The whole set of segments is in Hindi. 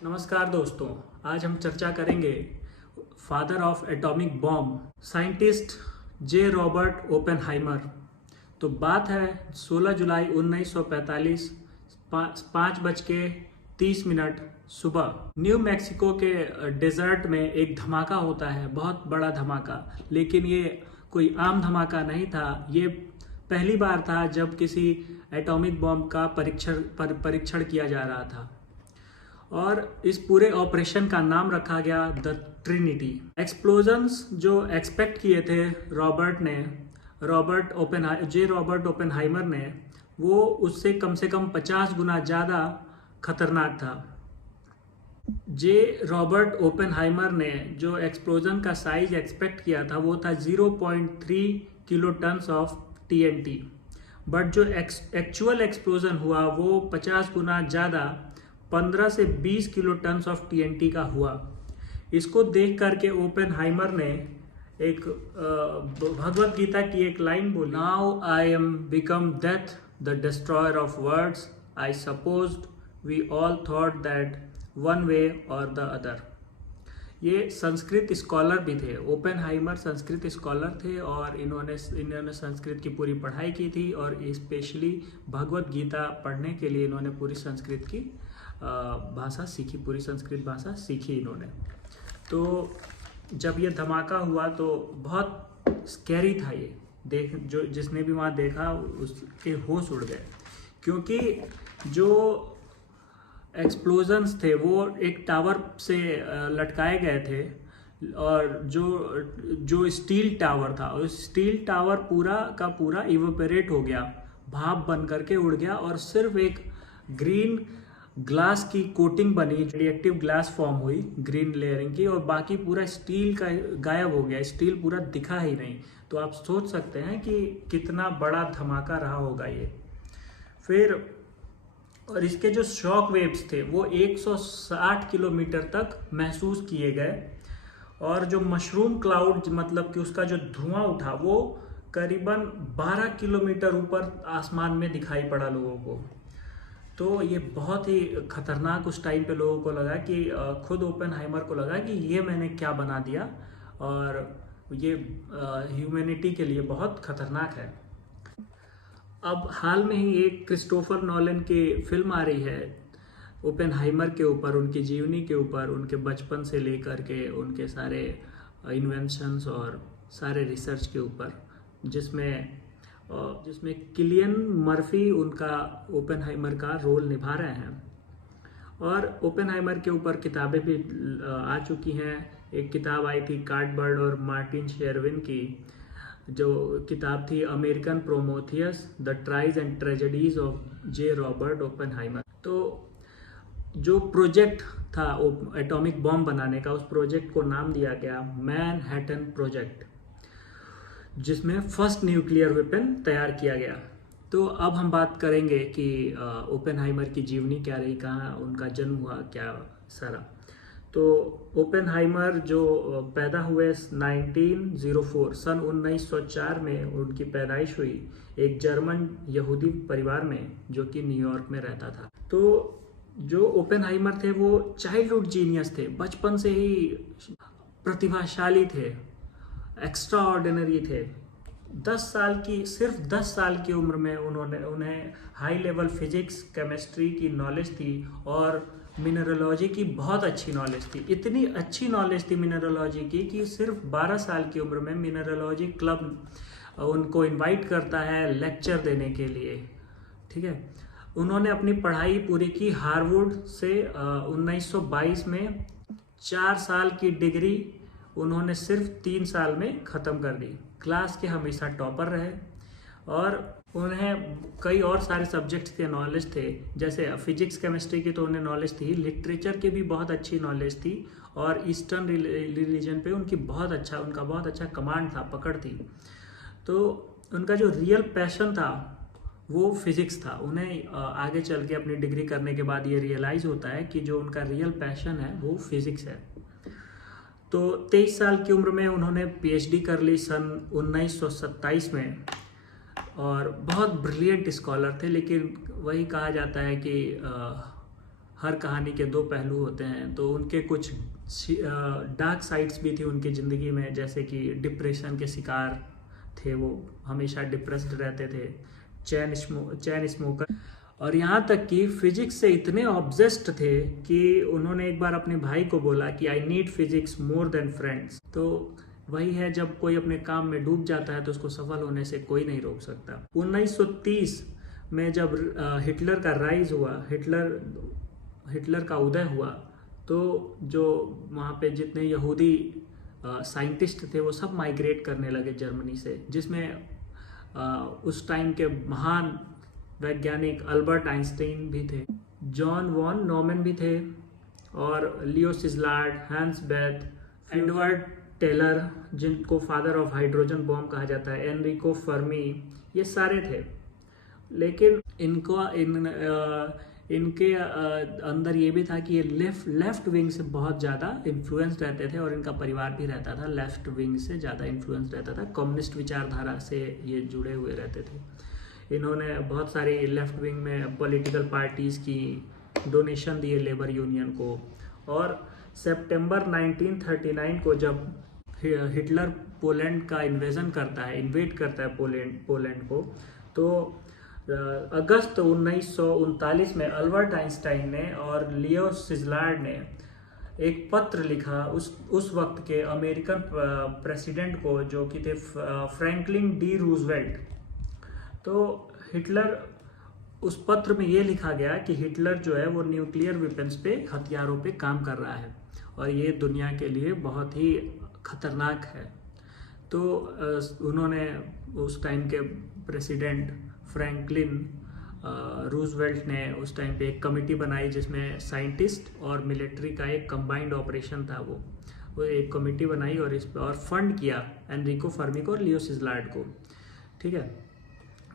नमस्कार दोस्तों, आज हम चर्चा करेंगे father of atomic bomb scientist J Robert Oppenheimer. तो बात है 16 जुलाई 1945 5:30 सुबह। न्यू मैक्सिको के डेजर्ट में एक धमाका होता है, बहुत बड़ा धमाका। लेकिन ये कोई आम धमाका नहीं था। ये पहली बार था जब किसी एटॉमिक बॉम्ब का परीक्षण किया जा रहा था और इस पूरे ऑपरेशन का नाम रखा गया द ट्रिनिटी। एक्सप्लोजन्स जो एक्सपेक्ट किए थे जे रॉबर्ट ओपेनहाइमर ने, वो उससे कम से कम 50 गुना ज़्यादा खतरनाक था। जे रॉबर्ट ओपेनहाइमर ने जो एक्सप्लोजन का साइज एक्सपेक्ट किया था वो था 0.3 kilo tons of TNT, but जो एक्चुअल एक्सप्लोजन हुआ वो 50 गुना ज़्यादा 15 से 20 किलो टन्स ऑफ TNT का हुआ। इसको देख करके ओपेनहाइमर ने एक भगवत गीता की एक लाइन बोली, now I am become death the destroyer of words, I supposed we all thought that one way और द अदर। ये संस्कृत स्कॉलर भी थे। ओपेनहाइमर संस्कृत स्कॉलर थे और इन्होंने संस्कृत की पूरी पढ़ाई की थी और स्पेशली भगवत गीता पढ़ने के लिए इन्होंने पूरी संस्कृत की भाषा सीखी, पूरी संस्कृत भाषा सीखी इन्होंने। तो जब ये धमाका हुआ तो बहुत स्कैरी था ये जो जिसने भी वहाँ देखा उसके होश उड़ गए, क्योंकि जो एक्सप्लोजन्स थे वो एक टावर से लटकाए गए थे और जो स्टील टावर था, उस स्टील टावर पूरा का पूरा इवेपोरेट हो गया, भाप बन करके उड़ गया और सिर्फ एक ग्रीन ग्लास की कोटिंग बनी, रेडिएक्टिव ग्लास फॉर्म हुई ग्रीन लेयरिंग की, और बाकी पूरा स्टील का गायब हो गया, स्टील पूरा दिखा ही नहीं। तो आप सोच सकते हैं कि कितना बड़ा धमाका रहा होगा ये। फिर और इसके जो शॉक वेव्स थे वो 160 किलोमीटर तक महसूस किए गए, और जो मशरूम क्लाउड मतलब कि उसका जो धुआं उठा वो करीबन 12 किलोमीटर ऊपर आसमान में दिखाई पड़ा लोगों को। तो ये बहुत ही खतरनाक उस टाइम पे लोगों को लगा कि खुद ओपेनहाइमर को लगा कि ये मैंने क्या बना दिया, और ये ह्यूमैनिटी के लिए बहुत खतरनाक है। अब हाल में ही एक क्रिस्टोफर नॉलन की फिल्म आ रही है ओपेनहाइमर के ऊपर, उनकी जीवनी के ऊपर, उनके बचपन से लेकर के उनके सारे इन्वेंशंस और सारे रिसर्च के ऊपर, जिसमें किलियन मर्फी उनका ओपेनहाइमर का रोल निभा रहे हैं। और ओपेनहाइमर के ऊपर किताबें भी आ चुकी हैं। एक किताब आई थी कार्डबर्ड और मार्टिन शेरविन की, जो किताब थी American Prometheus the tries and tragedies of J Robert Oppenheimer. तो जो प्रोजेक्ट था एटॉमिक बॉम्ब बनाने का, उस प्रोजेक्ट को नाम दिया गया मैनहट्टन प्रोजेक्ट, जिसमें फर्स्ट न्यूक्लियर वेपन तैयार किया गया। तो अब हम बात करेंगे कि ओपेनहाइमर की जीवनी क्या रही, कहाँ उनका जन्म हुआ, क्या सारा। तो ओपेनहाइमर जो पैदा हुए 1904 सन 1904 में उनकी पैदाइश हुई एक जर्मन यहूदी परिवार में जो कि न्यूयॉर्क में रहता था। तो जो ओपेनहाइमर थे वो चाइल्डहुड जीनियस थे, बचपन से ही प्रतिभाशाली थे, एक्स्ट्रा ऑर्डिनरी थे। सिर्फ 10 साल की उम्र में उन्हें हाई लेवल फिजिक्स केमिस्ट्री की नॉलेज थी और मिनरलॉजी की बहुत अच्छी नॉलेज थी। इतनी अच्छी नॉलेज थी मिनरलॉजी की कि सिर्फ 12 साल की उम्र में मिनरलॉजी क्लब उनको इनवाइट करता है लेक्चर देने के लिए। ठीक है, उन्होंने अपनी पढ़ाई पूरी की हार्वर्ड से 1922 में। 4 साल की डिग्री उन्होंने सिर्फ 3 साल में ख़त्म कर दी। क्लास के हमेशा टॉपर रहे और उन्हें कई और सारे सब्जेक्ट्स के नॉलेज थे, जैसे फिजिक्स केमिस्ट्री की तो उन्हें नॉलेज थी, लिटरेचर की भी बहुत अच्छी नॉलेज थी, और ईस्टर्न रिलीजन पे उनका बहुत अच्छा कमांड था, पकड़ थी। तो उनका जो रियल पैशन था वो फिजिक्स था। उन्हें आगे चल के अपनी डिग्री करने के बाद ये रियलाइज़ होता है कि जो उनका रियल पैशन है वो फिजिक्स है। तो 23 साल की उम्र में उन्होंने PhD कर ली सन 1927 में, और बहुत ब्रिलियंट स्कॉलर थे। लेकिन वही कहा जाता है कि हर कहानी के दो पहलू होते हैं, तो उनके कुछ डार्क साइड्स भी थी उनकी ज़िंदगी में, जैसे कि डिप्रेशन के शिकार थे, वो हमेशा डिप्रेस्ड रहते थे, चैन स्मोकर, और यहाँ तक कि फिजिक्स से इतने ऑब्सेस्ड थे कि उन्होंने एक बार अपने भाई को बोला कि I need physics more than friends. तो वही है, जब कोई अपने काम में डूब जाता है तो उसको सफल होने से कोई नहीं रोक सकता। 1930 में जब हिटलर का राइज हुआ, हिटलर का उदय हुआ, तो जो वहाँ पे जितने यहूदी साइंटिस्ट थे वो सब माइग्रेट करने लगे जर्मनी से, जिसमें उस टाइम के महान वैज्ञानिक अल्बर्ट आइंस्टाइन भी थे, जॉन वॉन नॉमन भी थे, और लियो सिजलार्ड, हैंस बेथ, एडवर्ड टेलर जिनको फादर ऑफ हाइड्रोजन बॉम्ब कहा जाता है, एनरिको फर्मी, ये सारे थे। लेकिन इनके अंदर ये भी था कि ये लेफ्ट विंग से बहुत ज़्यादा इन्फ्लुएंस रहते थे, और इनका परिवार भी रहता था लेफ्ट विंग से ज़्यादा इन्फ्लुएंस रहता था, कम्युनिस्ट विचारधारा से ये जुड़े हुए रहते थे। इन्होंने बहुत सारी लेफ्ट विंग में पॉलिटिकल पार्टीज़ की डोनेशन दिए लेबर यूनियन को, और सितंबर 1939 को जब हिटलर पोलैंड का इन्वेट करता है पोलैंड को, तो अगस्त 1939 में अल्बर्ट आइंस्टाइन ने और लियो सिजलार्ड ने एक पत्र लिखा उस वक्त के अमेरिकन प्रेसिडेंट को, जो कि थे फ्रैंकलिन डी रूजवेल्ट। तो हिटलर, उस पत्र में ये लिखा गया कि हिटलर जो है वो न्यूक्लियर वेपन्स पे, हथियारों पे काम कर रहा है, और ये दुनिया के लिए बहुत ही खतरनाक है। तो उन्होंने उस टाइम के प्रेसिडेंट फ्रैंकलिन रूजवेल्ट ने उस टाइम पे एक कमेटी बनाई, जिसमें साइंटिस्ट और मिलिट्री का एक कंबाइंड ऑपरेशन था। वो एक कमेटी बनाई और फंड किया एनरिको फर्मी को और लियो सिजलार्ड को, ठीक है।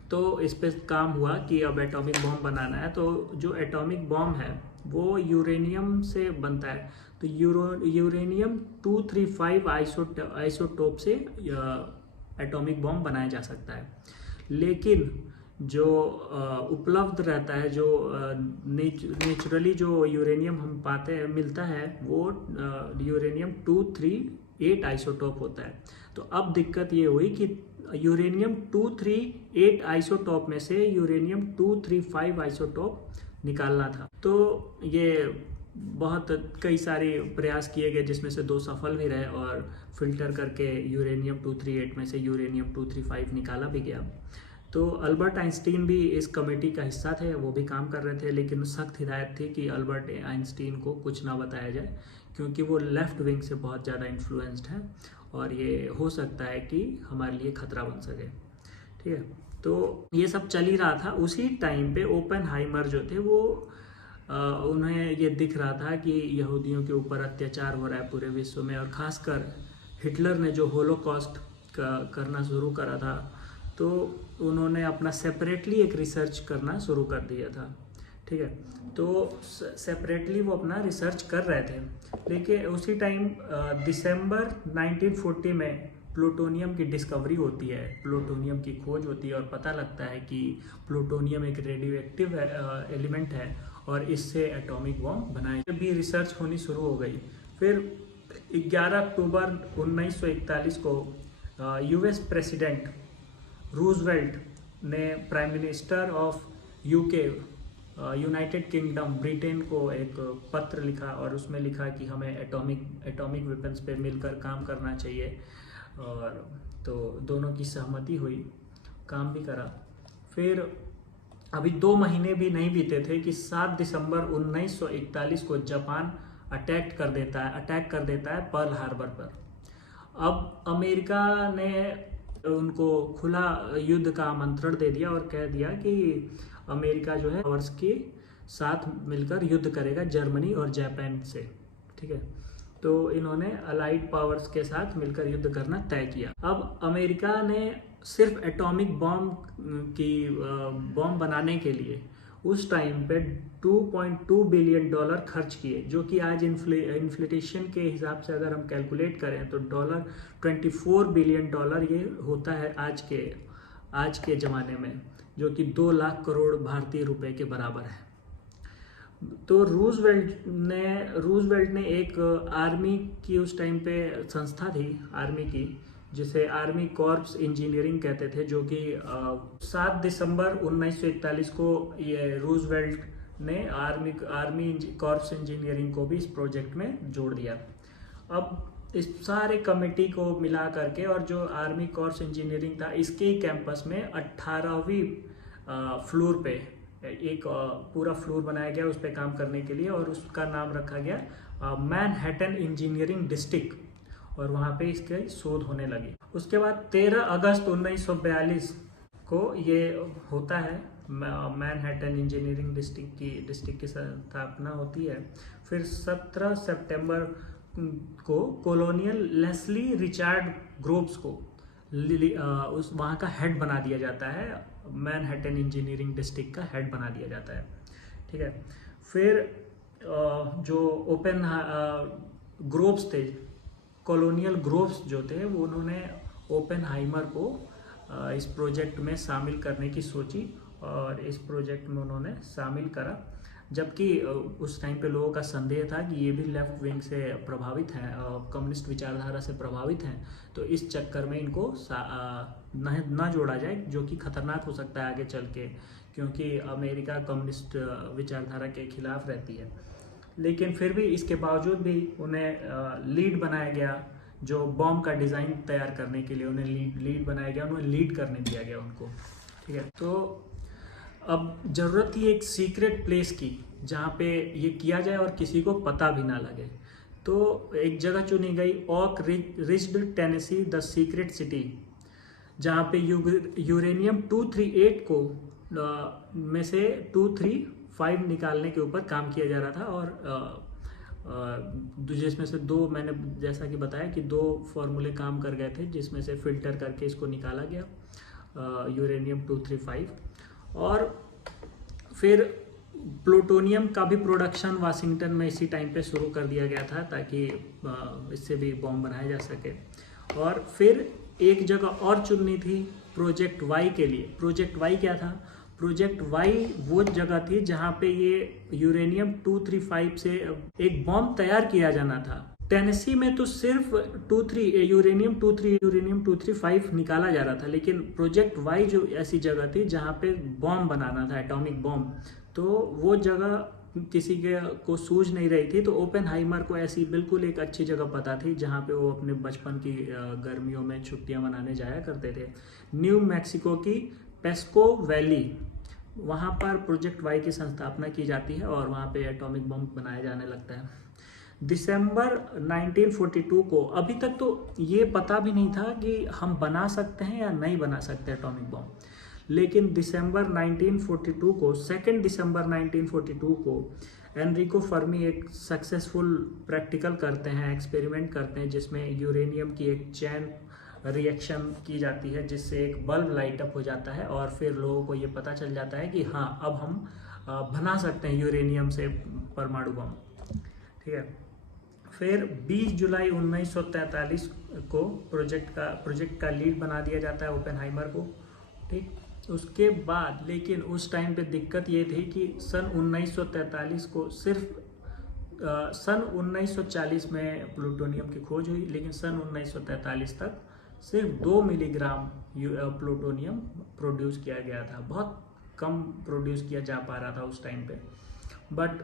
तो इस पे काम हुआ कि अब एटॉमिक बॉम्ब बनाना है। तो जो एटॉमिक बॉम्ब है वो यूरेनियम से बनता है, तो यूरेनियम 235 आइसोटोप से एटॉमिक बॉम्ब बनाया जा सकता है। लेकिन जो उपलब्ध रहता है, जो नेचुरली जो यूरेनियम हम मिलता है, वो यूरेनियम 238 आइसोटोप होता है। तो अब दिक्कत ये हुई कि यूरेनियम 238 आइसोटोप में से यूरेनियम 235 आइसोटोप निकालना था। तो ये बहुत कई सारे प्रयास किए गए, जिसमें से 2 सफल भी रहे, और फिल्टर करके यूरेनियम 238 में से यूरेनियम 235 निकाला भी गया। तो अल्बर्ट आइंस्टीन भी इस कमेटी का हिस्सा थे, वो भी काम कर रहे थे, लेकिन सख्त हिदायत थी कि अल्बर्ट आइंस्टीन को कुछ ना बताया जाए, क्योंकि वो लेफ्ट विंग से बहुत ज़्यादा इन्फ्लुएंस्ड है, और ये हो सकता है कि हमारे लिए खतरा बन सके, ठीक है। तो ये सब चल ही रहा था। उसी टाइम पे ओपेनहाइमर जो थे, वो उन्हें ये दिख रहा था कि यहूदियों के ऊपर अत्याचार हो रहा है पूरे विश्व में, और ख़ासकर हिटलर ने जो होलोकॉस्ट करना शुरू करा था, तो उन्होंने अपना सेपरेटली एक रिसर्च करना शुरू कर दिया था, ठीक है। तो सेपरेटली वो अपना रिसर्च कर रहे थे, लेकिन उसी टाइम दिसंबर 1940 में प्लूटोनियम की डिस्कवरी होती है, प्लूटोनियम की खोज होती है, और पता लगता है कि प्लूटोनियम एक रेडियो एक्टिव एलिमेंट है, और इससे एटॉमिक बॉम्ब बनाए भी रिसर्च होनी शुरू हो गई। फिर 11 अक्टूबर 1941 को यूएस प्रेसिडेंट रूजवेल्ट ने prime minister of UK, United kingdom, Britain को एक पत्र लिखा, और उसमें लिखा कि हमें एटॉमिक वेपन्स पे मिलकर काम करना चाहिए, और तो दोनों की सहमति हुई, काम भी करा। फिर अभी 2 महीने भी नहीं बीते थे कि 7 दिसंबर 1941 को जापान अटैक कर देता है पर्ल हार्बर पर। अब अमेरिका ने उनको खुला युद्ध का आमंत्रण दे दिया, और कह दिया कि अमेरिका जो है पावर्स के साथ मिलकर युद्ध करेगा, जर्मनी और जापान से, ठीक है। तो इन्होंने अलाइड पावर्स के साथ मिलकर युद्ध करना तय किया। अब अमेरिका ने सिर्फ एटॉमिक बॉम्ब बनाने के लिए उस टाइम पे $2.2 बिलियन खर्च किए, जो कि आज इन्फ्लेशन के हिसाब से अगर हम कैलकुलेट करें तो $24 बिलियन ये होता है आज के ज़माने में, जो कि 2 लाख करोड़ भारतीय रुपए के बराबर है। तो रूजवेल्ट ने एक आर्मी की उस टाइम पे संस्था थी आर्मी की, जिसे आर्मी कॉर्प्स इंजीनियरिंग कहते थे, जो कि 7 दिसंबर 1941 को ये रूजवेल्ट ने आर्मी कॉर्प्स इंजीनियरिंग को भी इस प्रोजेक्ट में जोड़ दिया। अब इस सारे कमेटी को मिला करके, और जो आर्मी कॉर्प्स इंजीनियरिंग था इसके कैंपस में 18वीं फ्लोर पे एक पूरा फ्लोर बनाया गया उस पर काम करने के लिए, और उसका नाम रखा गया मैनहट्टन इंजीनियरिंग डिस्ट्रिक्ट, और वहाँ पे इसके शोध होने लगी। उसके बाद 13 अगस्त 1942 को ये होता है, मैनहट्टन इंजीनियरिंग डिस्ट्रिक्ट की स्थापना होती है। फिर 17 सितंबर को कॉलोनियल लेस्ली रिचार्ड ग्रोव्स को उस वहाँ का हेड बना दिया जाता है, मैनहट्टन इंजीनियरिंग डिस्ट्रिक्ट का हेड बना दिया जाता है। ठीक है, फिर जो ओपन ग्रोव्स थे, कॉलोनियल ग्रोव्स जो थे, वो उन्होंने ओपेनहाइमर को इस प्रोजेक्ट में शामिल करने की सोची, और इस प्रोजेक्ट में उन्होंने शामिल करा। जबकि उस टाइम पे लोगों का संदेह था कि ये भी लेफ्ट विंग से प्रभावित हैं, कम्युनिस्ट विचारधारा से प्रभावित हैं, तो इस चक्कर में इनको ना जोड़ा जाए, जो कि खतरनाक हो सकता है आगे चल के, क्योंकि अमेरिका कम्युनिस्ट विचारधारा के खिलाफ रहती है। लेकिन फिर भी इसके बावजूद भी उन्हें लीड बनाया गया, जो बॉम्ब का डिज़ाइन तैयार करने के लिए उन्हें लीड बनाया गया, उन्हें लीड करने दिया गया उनको। ठीक है, तो अब ज़रूरत थी एक सीक्रेट प्लेस की जहाँ पे ये किया जाए और किसी को पता भी ना लगे। तो एक जगह चुनी गई, ओक रिज्ड टेनेसी, द सीक्रेट सिटी, जहाँ पे यूरेनियम 238 को में से 235 निकालने के ऊपर काम किया जा रहा था, और जिसमें से दो, मैंने जैसा कि बताया कि 2 फॉर्मूले काम कर गए थे, जिसमें से फिल्टर करके इसको निकाला गया यूरेनियम 235। और फिर प्लूटोनियम का भी प्रोडक्शन वाशिंगटन में इसी टाइम पे शुरू कर दिया गया था, ताकि इससे भी बॉम्ब बनाया जा सके। और फिर एक जगह और चुननी थी प्रोजेक्ट वाई के लिए। प्रोजेक्ट वाई क्या था? प्रोजेक्ट वाई वो जगह थी जहाँ पे ये यूरेनियम 235 से एक बॉम्ब तैयार किया जाना था। टेनेसी में तो सिर्फ यूरेनियम 235 निकाला जा रहा था, लेकिन प्रोजेक्ट वाई जो ऐसी जगह थी जहाँ पे बॉम्ब बनाना था, एटॉमिक बॉम्ब, तो वो जगह किसी के को सूझ नहीं रही थी। तो ओपेनहाइमर को ऐसी बिल्कुल एक अच्छी जगह पता थी जहाँ पे वो अपने बचपन की गर्मियों में छुट्टियाँ मनाने जाया करते थे, न्यू मैक्सिको की पेस्को वैली। वहाँ पर प्रोजेक्ट वाई की स्थापना की जाती है और वहाँ पे एटॉमिक बम बनाया जाने लगता है। दिसंबर 1942 को, अभी तक तो ये पता भी नहीं था कि हम बना सकते हैं या नहीं बना सकते एटॉमिक बम, लेकिन दिसंबर 1942 को, 2 दिसंबर 1942 को एनरिको फर्मी एक सक्सेसफुल प्रैक्टिकल करते हैं, एक्सपेरिमेंट करते हैं, जिसमें यूरेनियम की एक चैन रिएक्शन की जाती है, जिससे एक बल्ब लाइट अप हो जाता है, और फिर लोगों को ये पता चल जाता है कि हाँ, अब हम बना सकते हैं यूरेनियम से परमाणु बम। ठीक है, फिर 20 जुलाई 1943 को प्रोजेक्ट का लीड बना दिया जाता है ओपेनहाइमर को। ठीक, उसके बाद लेकिन उस टाइम पे दिक्कत ये थी कि सन 1943 को सिर्फ सन 1940 में प्लूटोनियम की खोज हुई, लेकिन सन 1943 तक सिर्फ 2 मिलीग्राम प्लूटोनियम प्रोड्यूस किया गया था। बहुत कम प्रोड्यूस किया जा पा रहा था उस टाइम पे। बट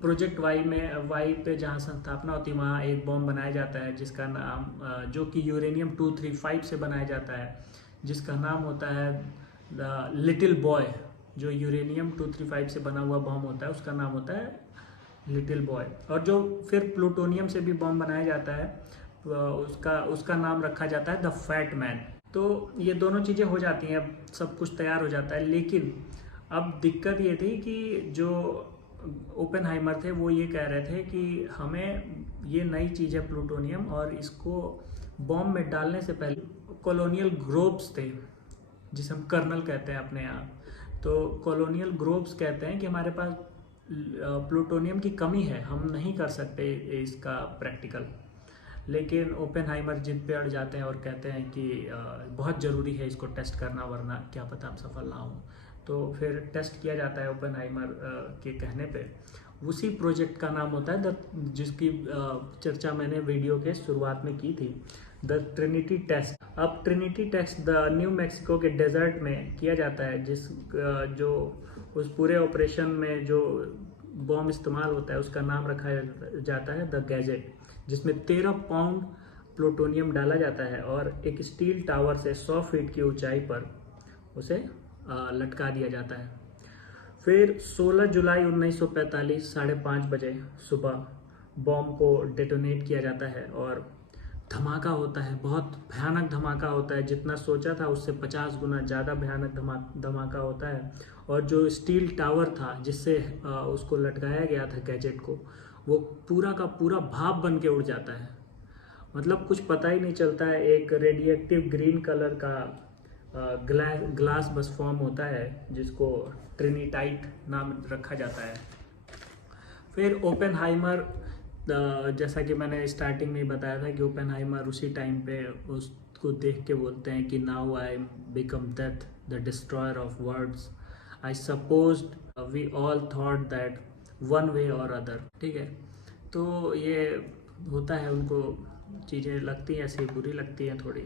प्रोजेक्ट वाई पे जहाँ स्थापना होती है, वहाँ एक बॉम्ब बनाया जाता है जिसका नाम, जो कि यूरेनियम 235 से बनाया जाता है, जिसका नाम होता है लिटिल बॉय। जो यूरेनियम 235 से बना हुआ बॉम्ब होता है उसका नाम होता है लिटिल बॉय। और जो फिर प्लूटोनियम से भी बॉम्ब बनाया जाता है, उसका नाम रखा जाता है द फैट मैन। तो ये दोनों चीज़ें हो जाती हैं, अब सब कुछ तैयार हो जाता है। लेकिन अब दिक्कत ये थी कि जो ओपेनहाइमर थे वो ये कह रहे थे कि हमें ये नई चीज़ है प्लूटोनियम, और इसको बॉम्ब में डालने से पहले कॉलोनियल ग्रोव्स थे, जिसे हम कर्नल कहते हैं अपने यहाँ, तो कॉलोनियल ग्रोव्स कहते हैं कि हमारे पास प्लूटोनियम की कमी है, हम नहीं कर सकते इसका प्रैक्टिकल। लेकिन ओपेनहाइमर जिद पे अड़ जाते हैं और कहते हैं कि बहुत ज़रूरी है इसको टेस्ट करना, वरना क्या पता हम सफल ना हों। तो फिर टेस्ट किया जाता है ओपेनहाइमर के कहने पे। उसी प्रोजेक्ट का नाम होता है जिसकी चर्चा मैंने वीडियो के शुरुआत में की थी, द ट्रिनिटी टेस्ट। अब Trinity test the New Mexico के डेजर्ट में किया जाता है, जो उस पूरे ऑपरेशन में जो बॉम्ब इस्तेमाल होता है उसका नाम रखा जाता है द गैजेट, जिसमें 13 पाउंड प्लूटोनियम डाला जाता है और एक स्टील टावर से 100 फीट की ऊंचाई पर उसे लटका दिया जाता है। फिर 16 जुलाई 1945 5:30 बजे सुबह बॉम्ब को डेटोनेट किया जाता है और धमाका होता है, बहुत भयानक धमाका होता है। जितना सोचा था उससे 50 गुना ज़्यादा भयानक धमाका होता है। और जो स्टील टावर था जिससे उसको लटकाया गया था गैजेट को, वो पूरा का पूरा भाप बन के उड़ जाता है। मतलब कुछ पता ही नहीं चलता है। एक रेडिएक्टिव ग्रीन कलर का ग्लास बस फॉर्म होता है जिसको ट्रिनिटाइट नाम रखा जाता है। फिर ओपेनहाइमर, जैसा कि मैंने स्टार्टिंग में ही बताया था कि ओपेनहाइमर उसी टाइम पे उसको देख के बोलते हैं कि now I become death the destroyer of words, I supposed we all thought that one way और अदर। ठीक है, तो ये होता है, उनको चीज़ें लगती हैं ऐसी, बुरी लगती हैं थोड़ी।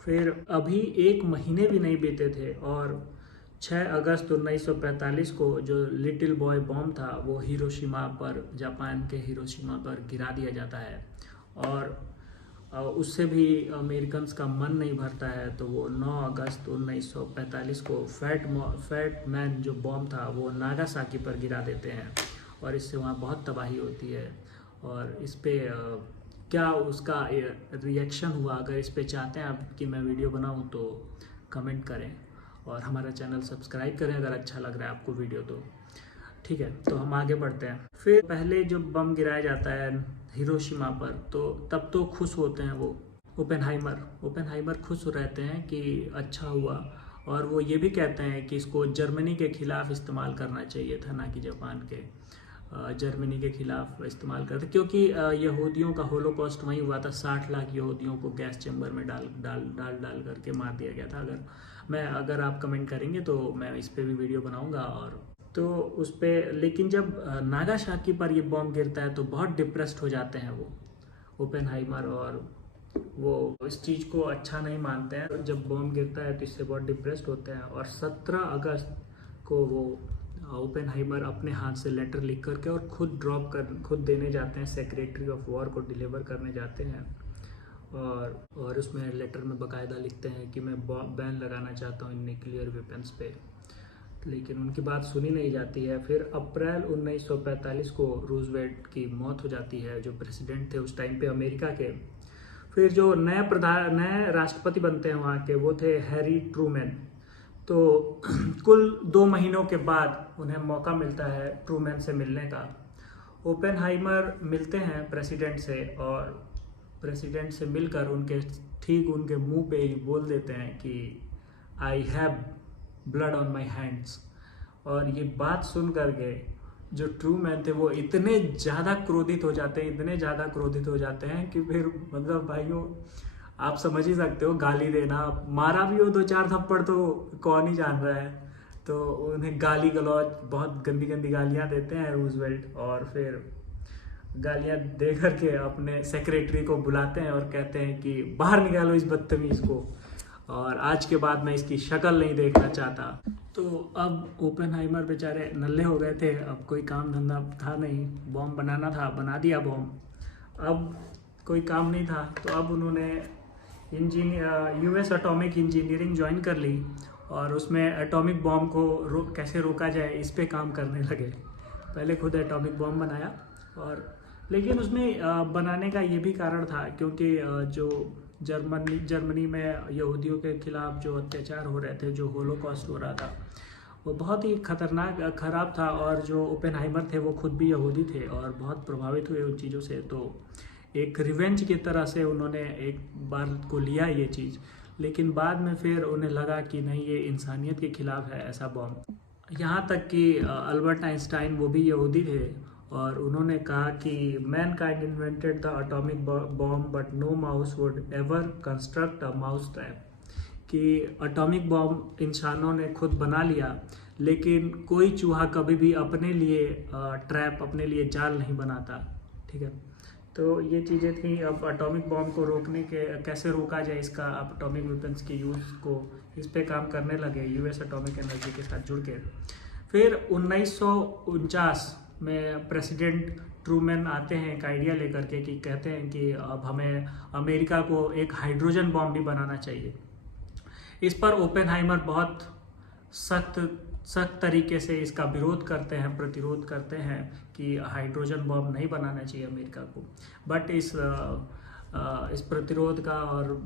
फिर अभी 1 महीने भी नहीं बीते थे और 6 अगस्त 1945 को जो लिटिल बॉय बॉम्ब था वो हिरोशिमा पर, जापान के हिरोशिमा पर गिरा दिया जाता है। और उससे भी अमेरिकन्स का मन नहीं भरता है, तो वो 9 अगस्त 1945 को फैट मैन जो बॉम्ब था वो नागासाकी पर गिरा देते हैं और इससे वहाँ बहुत तबाही होती है। और इस पे क्या उसका रिएक्शन हुआ, अगर इस पे चाहते हैं आप कि मैं वीडियो बनाऊं तो कमेंट करें और हमारा चैनल सब्सक्राइब करें अगर अच्छा लग रहा है आपको वीडियो तो। ठीक है, तो हम आगे बढ़ते हैं। फिर पहले जो बम गिराया जाता है हिरोशिमा पर, तो तब तो खुश होते हैं वो ओपेनहाइमर खुश रहते हैं कि अच्छा हुआ, और वो ये भी कहते हैं कि इसको जर्मनी के खिलाफ इस्तेमाल करना चाहिए था, ना कि जापान के। जर्मनी के खिलाफ इस्तेमाल करते, क्योंकि यहूदियों का होलोकॉस्ट वहीं हुआ था। 60 लाख यहूदियों को गैस चैम्बर में डाल करके मार दिया गया था। अगर आप कमेंट करेंगे तो मैं इस पे भी वीडियो बनाऊंगा। और तो उस पे, लेकिन जब नागासाकी पर ये बॉम्ब गिरता है तो बहुत डिप्रेस्ड हो जाते हैं वो ओपेनहाइमर, और वो इस चीज़ को अच्छा नहीं मानते हैं। जब बॉम्ब गिरता है तो इससे बहुत डिप्रेस्ड होते हैं। और 17 अगस्त को वो ओपेनहाइमर अपने हाथ से लेटर लिख करके और खुद देने जाते हैं, सेक्रेटरी ऑफ वॉर को डिलीवर करने जाते हैं। और उसमें लेटर में बाकायदा लिखते हैं कि मैं बैन लगाना चाहता हूँ न्यूक्लियर वेपन्स पे, लेकिन उनकी बात सुनी नहीं जाती है। फिर अप्रैल 1945 को रूजवेल्ट की मौत हो जाती है, जो प्रेसिडेंट थे उस टाइम पे अमेरिका के। फिर जो नए राष्ट्रपति बनते हैं वहाँ के, वो थे हैरी ट्रूमैन। तो कुल 2 महीनों के बाद उन्हें मौका मिलता है ट्रूमैन से मिलने का। ओपेनहाइमर मिलते हैं प्रेसिडेंट से, और प्रेसिडेंट से मिलकर उनके मुंह पे ही बोल देते हैं कि I have blood on my hands. और ये बात सुन करके जो ट्रूमैन थे वो इतने ज़्यादा क्रोधित हो जाते हैं कि फिर मतलब भाइयों आप समझ ही सकते हो, गाली देना, मारा भी हो 2-4 थप्पड़ तो कौन ही जान रहा है। तो उन्हें गाली गलौज, बहुत गंदी गालियां देते हैं रूजवेल्ट, और फिर गालियां दे करके अपने सेक्रेटरी को बुलाते हैं और कहते हैं कि बाहर निकालो इस बदतमीज को, और आज के बाद मैं इसकी शक्ल नहीं देखना चाहता। तो अब ओपेनहाइमर बेचारे नल्ले हो गए थे, अब कोई काम धंधा था नहीं, बॉम्ब बनाना था, बना दिया बॉम्ब। अब कोई काम नहीं था तो अब उन्होंने यूएस एटॉमिक इंजीनियरिंग ज्वाइन कर ली और उसमें एटॉमिक बॉम्ब को कैसे रोका जाए इस पे काम करने लगे। पहले खुद एटॉमिक बॉम्ब बनाया, और लेकिन उसमें बनाने का ये भी कारण था क्योंकि जो जर्मनी में यहूदियों के खिलाफ जो अत्याचार हो रहे थे, जो होलोकॉस्ट हो रहा था, वो बहुत ही खराब था। और जो ओपेनहाइमर थे वो खुद भी यहूदी थे और बहुत प्रभावित हुए उन चीज़ों से। तो एक रिवेंज की तरह से उन्होंने एक बार को लिया ये चीज़, लेकिन बाद में फिर उन्हें लगा कि नहीं, ये इंसानियत के खिलाफ है ऐसा बॉम्ब। यहाँ तक कि अल्बर्ट आइंस्टाइन, वो भी यहूदी थे, और उन्होंने कहा कि mankind invented the atomic bomb but no mouse would ever construct a mouse trap, कि एटॉमिक बॉम्ब इंसानों ने खुद बना लिया, लेकिन कोई चूहा कभी भी अपने लिए ट्रैप, अपने लिए जाल नहीं बनाता। ठीक है, तो ये चीज़ें थी। अब एटॉमिक बॉम्ब को रोकने के कैसे रोका जाए इसका, अब एटॉमिक वेपन्स के यूज़ को, इस पे काम करने लगे यूएस एटॉमिक एनर्जी के साथ जुड़ के। फिर 1949 में प्रेसिडेंट ट्रूमैन आते हैं एक आइडिया लेकर के, कि कहते हैं कि अब हमें अमेरिका को एक हाइड्रोजन बॉम्ब भी बनाना चाहिए। इस पर ओपेनहाइमर बहुत सख्त तरीके से इसका विरोध करते हैं, प्रतिरोध करते हैं कि हाइड्रोजन बॉम्ब नहीं बनाना चाहिए अमेरिका को। बट इस प्रतिरोध का और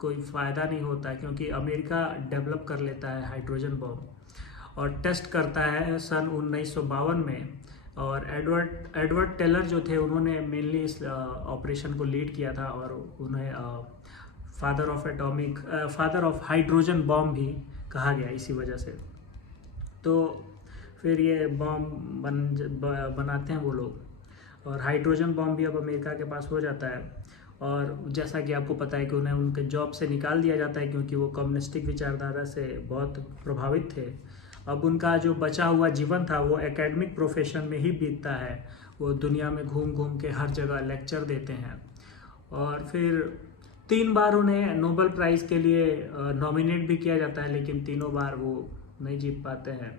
कोई फ़ायदा नहीं होता, क्योंकि अमेरिका डेवलप कर लेता है हाइड्रोजन बॉम्ब और टेस्ट करता है सन 1952 में। और एडवर्ड टेलर जो थे, उन्होंने मेनली इस ऑपरेशन को लीड किया था, और उन्हें फादर ऑफ हाइड्रोजन बॉम्ब भी कहा गया इसी वजह से। तो फिर ये बॉम्ब बनाते हैं वो लोग, और हाइड्रोजन बॉम्ब भी अब अमेरिका के पास हो जाता है। और जैसा कि आपको पता है कि उन्हें उनके जॉब से निकाल दिया जाता है, क्योंकि वो कम्युनिस्टिक विचारधारा से बहुत प्रभावित थे। अब उनका जो बचा हुआ जीवन था वो एकेडमिक प्रोफेशन में ही बीतता है। वो दुनिया में घूम घूम के हर जगह लेक्चर देते हैं, और फिर 3 बार उन्हें नोबेल प्राइज़ के लिए नॉमिनेट भी किया जाता है, लेकिन तीनों बार वो नहीं जीत पाते हैं।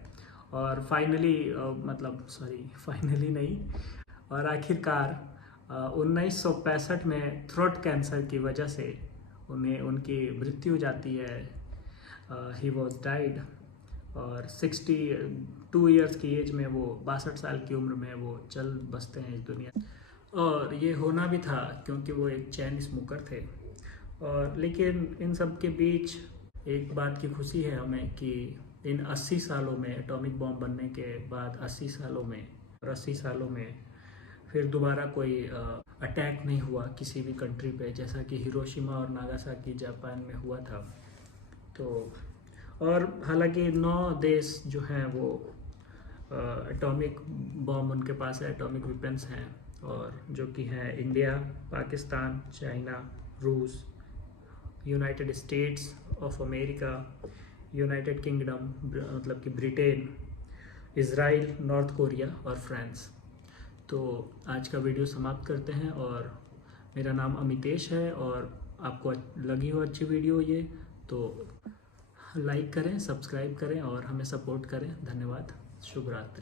और फाइनली नहीं, और आखिरकार 1965 में थ्रोट कैंसर की वजह से उनकी मृत्यु हो जाती है। ही वॉज डाइड, और 62 ईयर्स की एज में, वो 62 साल की उम्र में वो चल बसते हैं इस दुनिया। और ये होना भी था क्योंकि वो एक चैन स्मोकर थे। और लेकिन इन सब के बीच एक बात की खुशी है हमें कि इन 80 सालों में, एटॉमिक बॉम्ब बनने के बाद 80 सालों में फिर दोबारा कोई अटैक नहीं हुआ किसी भी कंट्री पे, जैसा कि हिरोशिमा और नागासाकी जापान में हुआ था। तो और हालांकि 9 देश जो हैं वो एटॉमिक बॉम्ब उनके पास है, एटॉमिक वेपन्स हैं, और जो कि हैं इंडिया, पाकिस्तान, चाइना, रूस, United states of America, United kingdom मतलब कि ब्रिटेन, इज़राइल, नॉर्थ कोरिया और फ्रांस। तो आज का वीडियो समाप्त करते हैं, और मेरा नाम अमितेश है, और आपको लगी हो अच्छी वीडियो ये तो लाइक करें, सब्सक्राइब करें और हमें सपोर्ट करें। धन्यवाद। शुभ रात्रि।